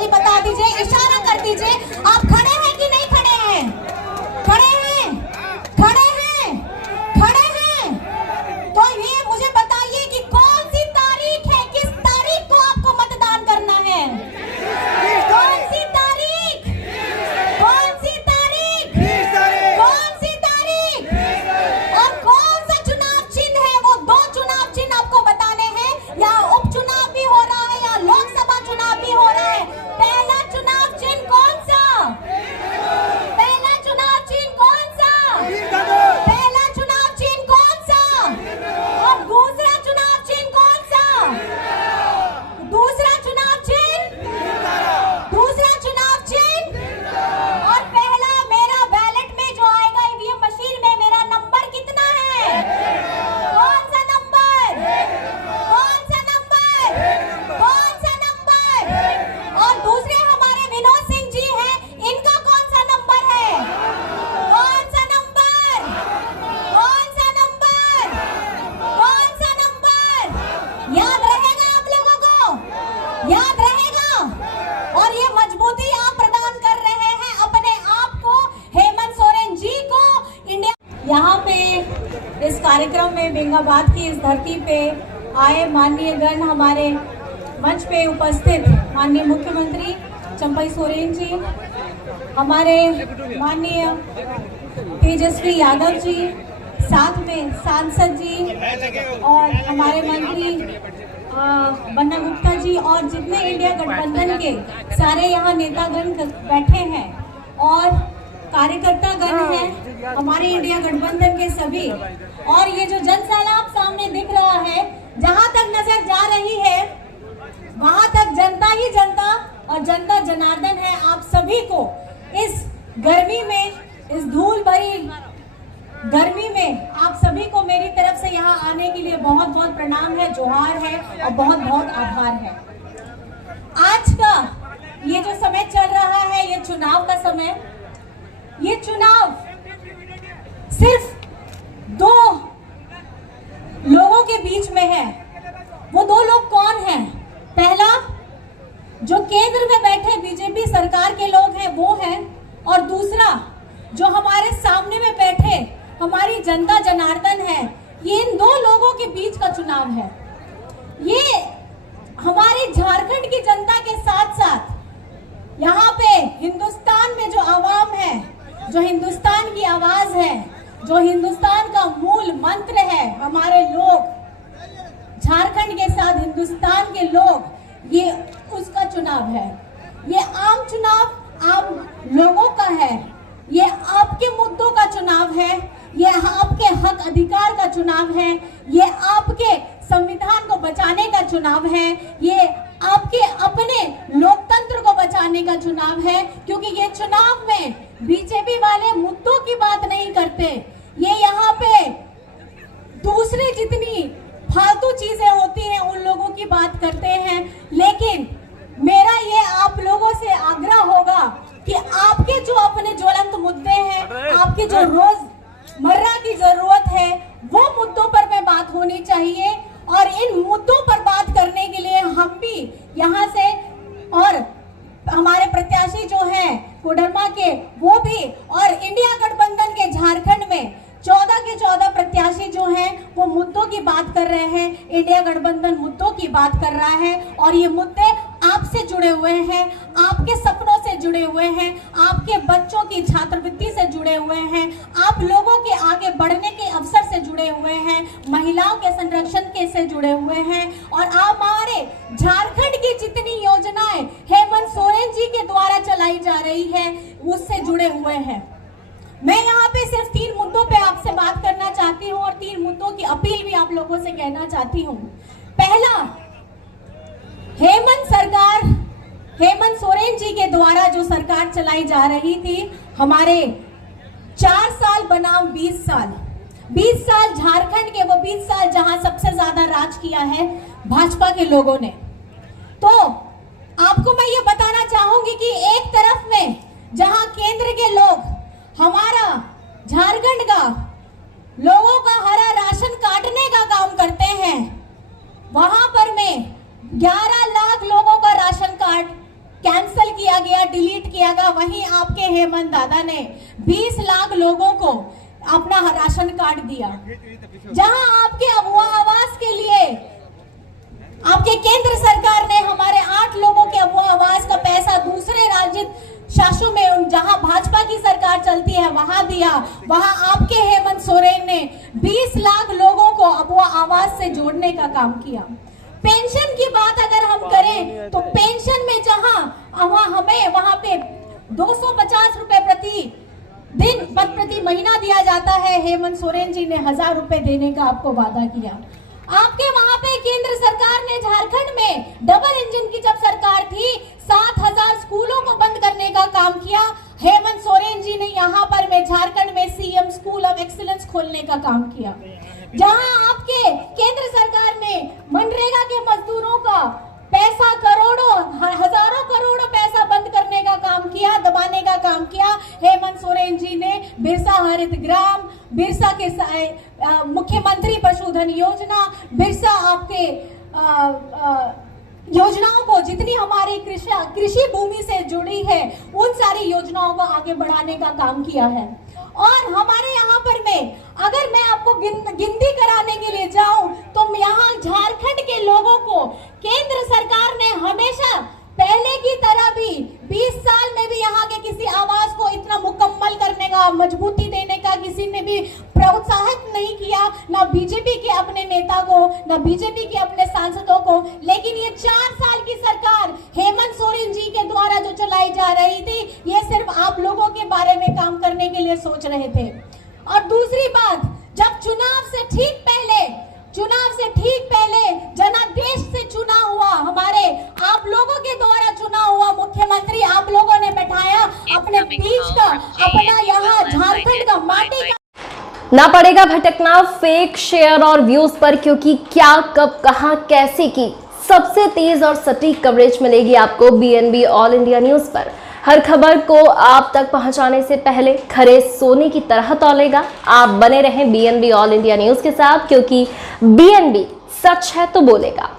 ताली बता दीजिए, इशारा कर दीजिए। आप खड़े हैं कि नहीं खड़े हैं? खड़े हैं, खड़े हैं, खड़े हैं। तो ये मुझे बताइए कि कौन सी तारीख है, किस तारीख को आपको मतदान करना है? कौन सी तारीख? कौन सी तारीख? कौन सी तारीख? और कौन सा चुनाव चिन्ह है? वो दो चुनाव चिन्ह आपको बताने हैं। या उपचुनाव भी हो रहा है या लोकसभा चुनाव भी हो रहा है। पहला चुनाव चिन्ह कौन सा? पहला चुनाव चिन्ह कौन सा? पहला चुनाव चिन्ह कौन सा? और दूसरा चुनाव चिन्ह कौन सा? दूसरा चुनाव चिन्ह? दूसरा चुनाव चिन्ह। और पहला मेरा बैलेट में जो आएगा ईवीएम मशीन में, मेरा नंबर कितना है? कौन सा नंबर? कौन सा नंबर? कौन सा नंबर? और दूसरे हमारे विनोद सिंह जी हैं, इनका कौन सा नंबर है? कौन सा नंबर? कौन सा नंबर? कौन सा नंबर? याद रहेगा आप लोगों को? याद रहेगा? और ये मजबूती आप प्रदान कर रहे हैं अपने आप को, हेमंत सोरेन जी को। इंडिया यहाँ पे इस कार्यक्रम में बेंगाबाद की इस धरती पे आए माननीय गण, हमारे मंच पे उपस्थित माननीय मुख्यमंत्री चंपई सोरेन जी, हमारे माननीय तेजस्वी यादव जी, साथ में सांसद जी और हमारे मंत्री बन्ना गुप्ता जी, और जितने इंडिया गठबंधन के सारे यहाँ नेतागण बैठे हैं और कार्यकर्ता गण हैं हमारे इंडिया गठबंधन के सभी। और ये जो जनसैलाब सामने दिख रहा है, जहां तक नजर जा रही है वहां तक जनता ही जनता और जनता जनार्दन है। आप सभी को इस गर्मी में, इस धूल भरी गर्मी में आप सभी को मेरी तरफ से यहाँ आने के लिए बहुत बहुत प्रणाम है, जोहार है और बहुत बहुत आभार है। आज का ये जो समय चल रहा है, ये चुनाव का समय, ये चुनाव सिर्फ दो लोगों के बीच में है। वो दो लोग कौन हैं? पहला, जो केंद्र में बैठे बीजेपी सरकार के लोग हैं वो हैं, और दूसरा जो हमारे सामने में बैठे हमारी जनता जनार्दन है। ये इन दो लोगों के बीच का चुनाव है। ये हमारी झारखंड की जनता के साथ साथ यहाँ पे हिंदुस्तान में जो आवाम है, जो हिंदुस्तान की आवाज है, जो हिंदुस्तान का मूल मंत्र है, हमारे लोग झारखंड के साथ हिंदुस्तान के लोग, ये उसका चुनाव है। ये आम चुनाव आम लोगों का है। ये आपके मुद्दों का चुनाव है। ये आपके हक अधिकार का चुनाव है। ये आपके संविधान को बचाने का चुनाव है। ये आपके अपने लोकतंत्र को बचाने का चुनाव है। क्योंकि ये चुनाव में बीजेपी वाले मुद्दों की बात नहीं करते। ये यहाँ पे दूसरी जितनी फालतू चीजें होती हैं उन लोगों की बात करते हैं। लेकिन मेरा ये आप लोगों से आग्रह होगा कि आपके जो अपने ज्वलंत मुद्दे हैं, आपके जो रोजमर्रा की जरूरत है, वो मुद्दों पर में बात होनी चाहिए। और इन मुद्दों पर बात करने के लिए हम भी यहाँ से, और हमारे प्रत्याशी जो हैं कोडरमा के वो भी, और इंडिया गठबंधन के झारखंड में 14 के 14 प्रत्याशी जो हैं वो मुद्दों की बात कर रहे हैं। इंडिया गठबंधन मुद्दों की बात कर रहा है, और ये मुद्दे आपसे जुड़े हुए हैं, आपके सपनों से जुड़े हुए हैं, आपके बच्चों की छात्रवृत्ति से जुड़े हुए हैं, आप लोगों के आगे बढ़ने के अवसर से जुड़े हुए हैं, महिलाओं के संरक्षण के से जुड़े हुए हैं। और हमारे झारखंड की जितनी योजनाएं हेमंत सोरेन जी के द्वारा चलाई जा रही है उससे जुड़े हुए हैं। मैं यहाँ पे सिर्फ 3 मुद्दों पे आपसे बात करना चाहती हूँ और 3 मुद्दों की अपील भी आप लोगों से कहना चाहती हूँ। पहला, हेमंत सोरेन जी के द्वारा जो सरकार चलाई जा रही थी, हमारे 4 साल बनाम 20 साल झारखंड के, वो 20 साल जहां सबसे ज्यादा राज किया है भाजपा के लोगों ने। तो आपको मैं ये बताना चाहूंगी कि एक तरफ में जहां केंद्र के लोग हमारा झारखंड का लोगों का हरा राशन काटने का काम करते हैं, वहां पर में 11 लाख लोगों का राशन कार्ड कैंसिल किया गया, वहीं आपके हेमंत दादा ने 20 लाख लोगों को अपना राशन कार्ड दिया। जहां आपके अबुआ आवास के लिए आपके केंद्र सरकार ने हमारे 8 लोगों के अबुआ आवास का पैसा दूसरे राज्य शासनों में, जहां भाजपा की सरकार चलती है, वहां दिया। वहां आपके हेमंत सोरेन ने 20 लाख लोगों को अबुआ आवास से जोड़ने का काम किया। पेंशन की बात अगर हम करें तो पेंशन में जहां हमें वहां पे 250 रुपए प्रति महीना दिया जाता है, हेमंत सोरेन जी ने 1000 रुपए देने का आपको वादा किया। आपके वहां पे केंद्र सरकार ने झारखंड में डबल इंजन की जब सरकार थी 7000 स्कूलों को बंद करने का काम किया। हेमंत सोरेन जी ने यहाँ पर में झारखंड में सीएम स्कूल ऑफ एक्सीलेंस खोलने का काम किया। जहां आपके केंद्र सरकार ने मनरेगा के मजदूरों का पैसा हजारों करोड़ों पैसा बंद करने का काम किया, दबाने का काम किया। हेमंत सोरेन जी ने बिरसा हरित ग्राम, बिरसा के मुख्यमंत्री पशुधन योजना, बिरसा आपके योजनाओं को, जितनी हमारी कृषि भूमि से जुड़ी है, उन सारी योजनाओं को आगे बढ़ाने का काम किया है। और हमारे यहाँ पर में अगर मैं आपको गिनती कराने के लिए जाऊं तो यहाँ झारखंड के लोगों को केंद्र सरकार ने हमेशा पहले की तरह भी 20 साल में भी यहाँ के किसी आवास को इतना मुकम्मल करने का, मजबूती देने का किसी ने भी प्रोत्साहित नहीं किया, ना बीजेपी के अपने नेता को, ना बीजेपी के अपने सांसदों को। लेकिन ये 4 साल की सरकार हेमंत सोरेन जी के द्वारा जो चलाई जा रही थी, ये सिर्फ आप लोगों के बारे में काम करने के लिए सोच रहे थे। और दूसरी बात, जब चुनाव से ठीक पहले जनादेश से चुना हुआ, हमारे आप लोगों के द्वारा चुना हुआ मुख्यमंत्री आप लोगों ने बैठाया अपने बीच का, अपना यहाँ झारखंड का माटी का। ना पड़ेगा भटकना फेक शेयर और व्यूज पर, क्योंकि क्या, कब, कहां, कैसे की सबसे तेज और सटीक कवरेज मिलेगी आपको बीएनबी ऑल इंडिया न्यूज पर। हर खबर को आप तक पहुंचाने से पहले खरे सोने की तरह तौलेगा। आप बने रहें बीएनबी ऑल इंडिया न्यूज के साथ, क्योंकि बीएनबी सच है तो बोलेगा।